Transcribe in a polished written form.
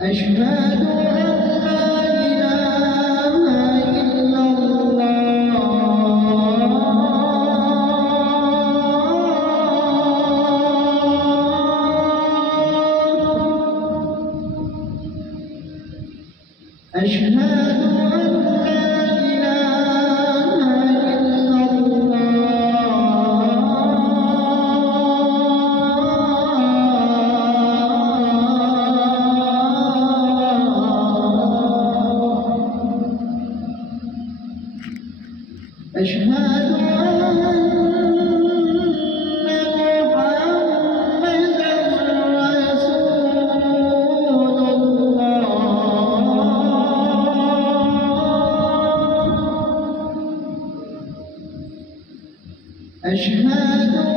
أشهد أن لا إله إلا الله. أشهد أن لا إله إلا الله. أشهد أن محمدًا رسول الله. أشهد